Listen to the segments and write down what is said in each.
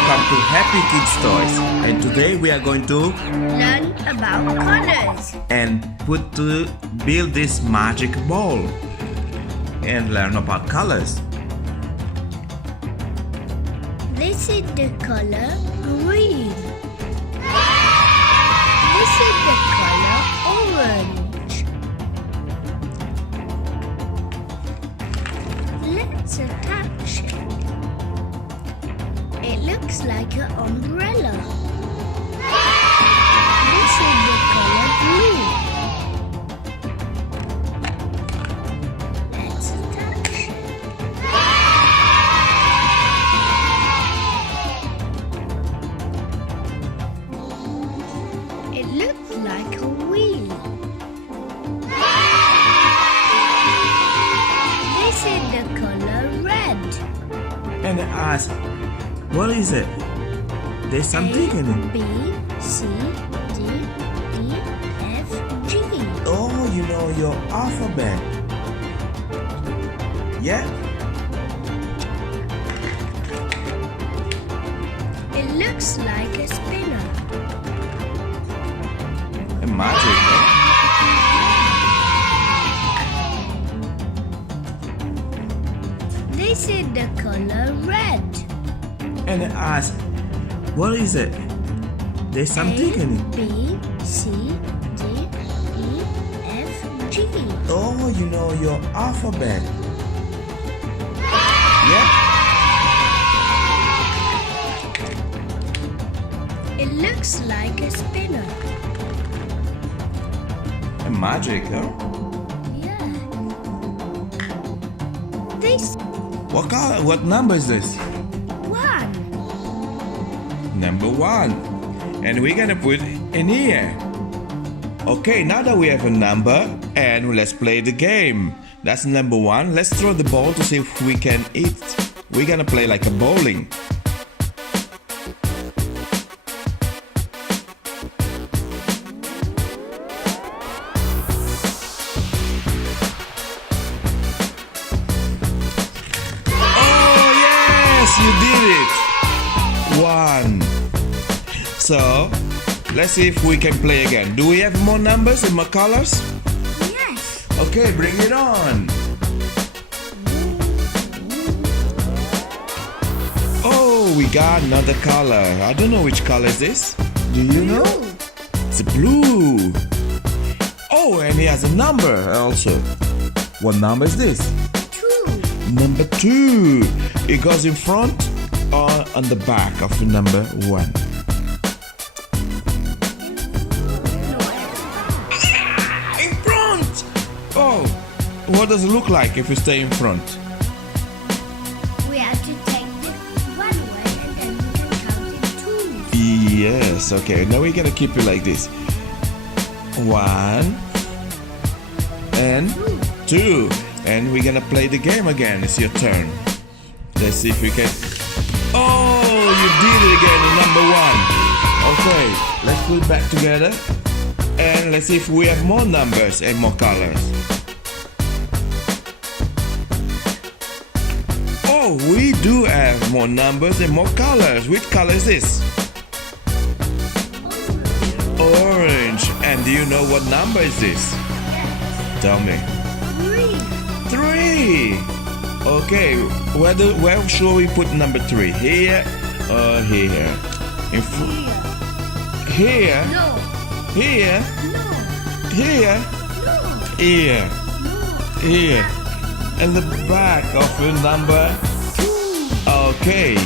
welcome to Happy Kids Toys. And today we are going to learn about colors and build this magic ball and learn about colors. This is the color green. This is the color orange. Let's attach it. It looks like an umbrella. This is the color blue. Let's attach it. It looks like a wheel. This is the color red. And ask, what is it? There's something in it. B, C, D, E, F, G. Oh, you know your alphabet. Yeah? It looks like a spinner. A magic, eh? This is the color red. And ask, what is it? There's something in it. B, C, D, E, F, G. Oh, you know your alphabet. Yeah? It looks like a spinner. A magic, huh? Yeah. This What number is this? one. Number 1. And we're gonna put in here. Okay, now that we have a number, and let's play the game. That's number 1. Let's throw the ball to see if we can eat. We're gonna play like a bowling. Oh yes, you did it. 1. So, let's see if we can play again. Do we have more numbers and more colors? Yes. Okay, bring it on. Oh, we got another color. I don't know which color is this. Do you know? It's blue. Oh, and he has a number also. What number is this? 2. Number 2. It goes in front or on the back of the number 1. In front! Oh, what does it look like if you stay in front? We have to take it one way and then we can count in 2. Yes, okay. Now we're gonna keep it like this. 1 and 2. And we're gonna play the game again. It's your turn. Let's see if we can. Oh, you did it again in number 1. Okay, let's put it back together. And let's see if we have more numbers and more colors. Oh, we do have more numbers and more colors. Which color is this? Orange. And do you know what number is this? Tell me. 3. 3. Okay, where should we put number 3? Here or here? Here? No. Here? No. Here? No. Here? No. Here? And the back of the number? 2. Okay.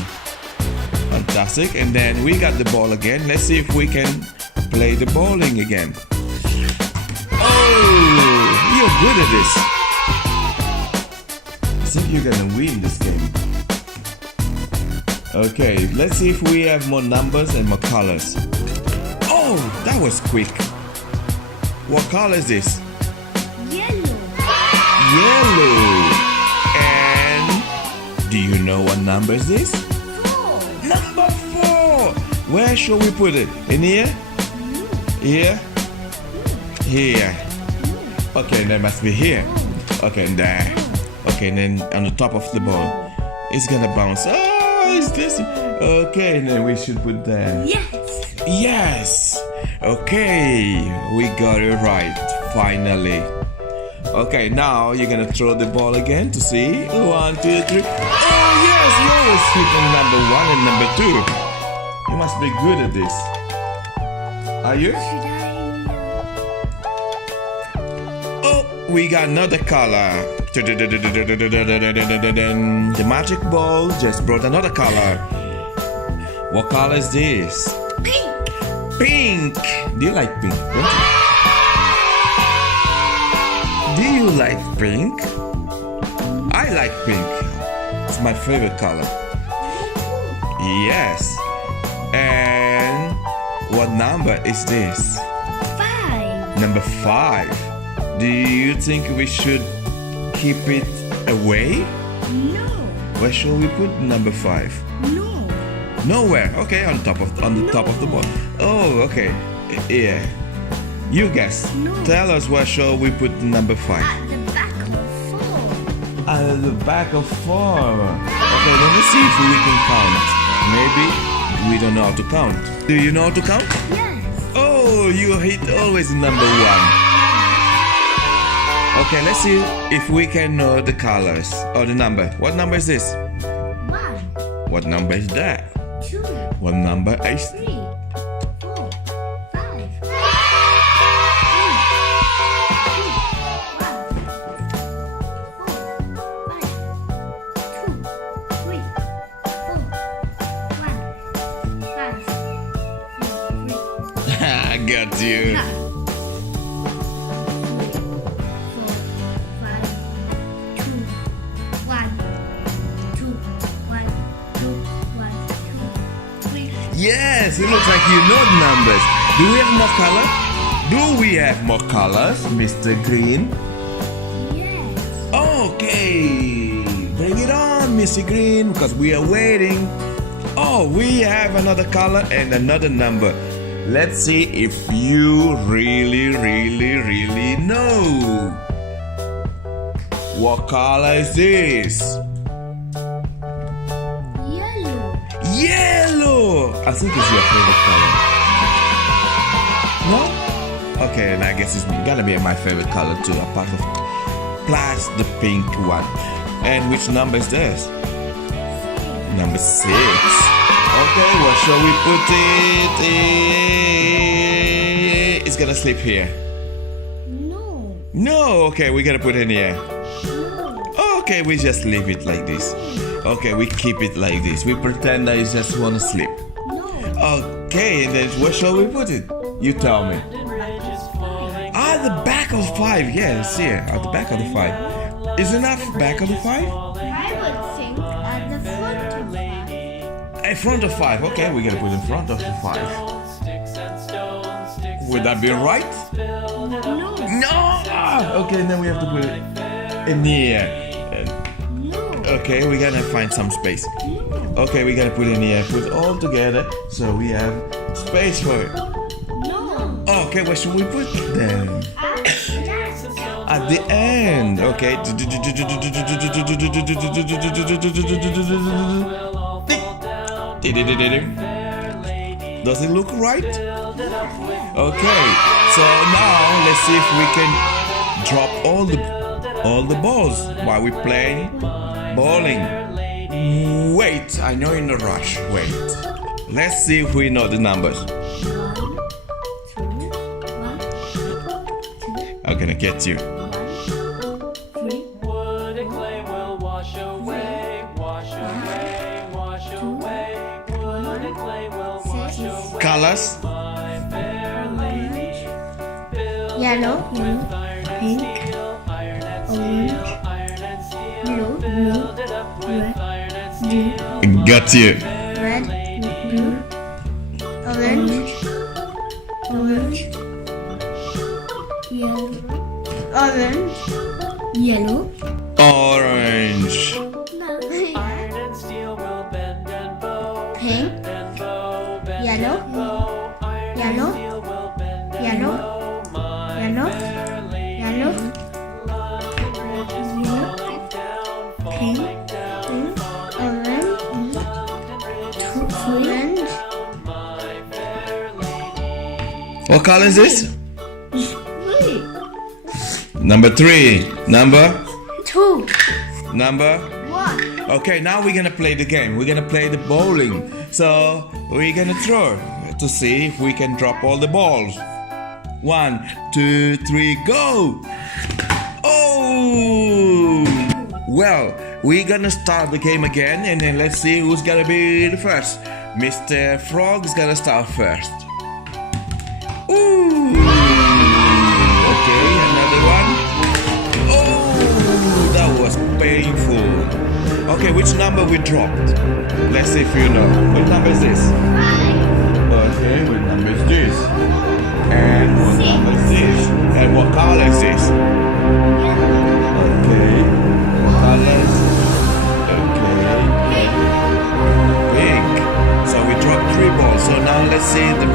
Fantastic. And then we got the ball again. Let's see if we can play the bowling again. Oh, you're good at this. I think you're gonna win this game. Okay, let's see if we have more numbers and more colors. Oh, that was quick. What color is this? Yellow. Yellow. And do you know what number is this? 4. Number 4. Where should we put it? In here? Here? Here. Okay, that must be here. Okay, there. Okay, and then on the top of the ball, it's gonna bounce. Oh, is this? Okay, then we should put that. Yes. Yes. Okay, we got it right. Finally. Okay, now you're gonna throw the ball again to see. 1, 2, 3. Oh yes, you always hit on number 1 and number 2. You must be good at this. Are you? Should I? Oh, we got another color. The magic ball just brought another color. What color is this? Pink. Pink. Do you like pink? Don't you? Do you like pink? I like pink. It's my favorite color. Yes. And what number is this? 5. Number 5. Do you think we should keep it away? No. Where shall we put number 5? No. Nowhere. Okay, on the top of the ball. Oh, okay. Yeah. You guess. No. Tell us where shall we put the number 5? At the back of 4. At the back of 4. Okay, let me see if we can count. Maybe we don't know how to count. Do you know how to count? Yes. Oh, you hit always number 1. Okay, let's see if we can know the colors or the number. What number is this? 1, What number is that? 2, What number is 3, 4, 5. I got you. 3. Yes, it looks like you know the numbers. Do we have more color? Do we have more colors, Mr. Green? Yes. Okay, bring it on, Mr. Green, because we are waiting. Oh, we have another color and another number. Let's see if you really know. What color is this? Yellow. Yellow! I think it's your favorite color. No? Okay, and I guess it's gonna be my favorite color too, apart of plus the pink one. And which number is this? Number 6. Okay, what shall we put it? It's gonna sleep here. No. No, okay, we gotta put it in here. No. Okay, we just leave it like this. Okay, we keep it like this. We pretend that you just wanna sleep. No. Okay, and then where shall we put it? You tell me. Ah, the back of 5. Yes, here, at the back of the 5. Is enough back of the 5? I would think at the front of 5. In front of 5. Okay, we're gonna put in front of the 5. Would that be right? No. No! Okay, then we have to put it in here. No. Okay, we're gonna find some space. Okay, we're gonna put it in here. Put it all together so we have space for it. No. Okay, where should we put them? At the end. Okay. Does it look right? Okay. So now let's see if we can drop all the balls while we're playing bowling. Wait, I know you're in a rush. Wait. Let's see if we know the numbers. 1, 2, 1, 2, I'm gonna get you. 1, 3, Wood and clay will wash away, wash away, wash away. Wood and clay will wash away. Colors. My fair lady, build yellow, with iron and pink, steel, iron and orange, steel, iron and steel. blue, Build it up with red, iron and blue, steel. Got you. red, blue, orange, orange, yellow, orange, yellow. Orange. Iron and steel will bend and bow, Pink, bend and bow, bend yellow, and bow. Iron yellow, and steel will bend and yellow, bow. My yellow, fair lady, yellow, love the bridge is falling down, pink, falling down, falling orange, down. What color is this? Three. Number 3. Number? 2. Number? 1. Okay, now we're gonna play the game. We're gonna play the bowling. So we're gonna throw to see if we can drop all the balls. 1, 2, 3, go! Oh! Well, we're gonna start the game again, and then let's see who's gonna be the first. Mr. Frog's gonna start first. Ooh! Okay, another one. Oh, that was painful. Okay, which number we dropped? Let's see if you know. What number is this? 5. Okay, what number is this? And what number is this? And what color is this? Okay, what color is okay. Pink. So we dropped 3 balls. So now let's see the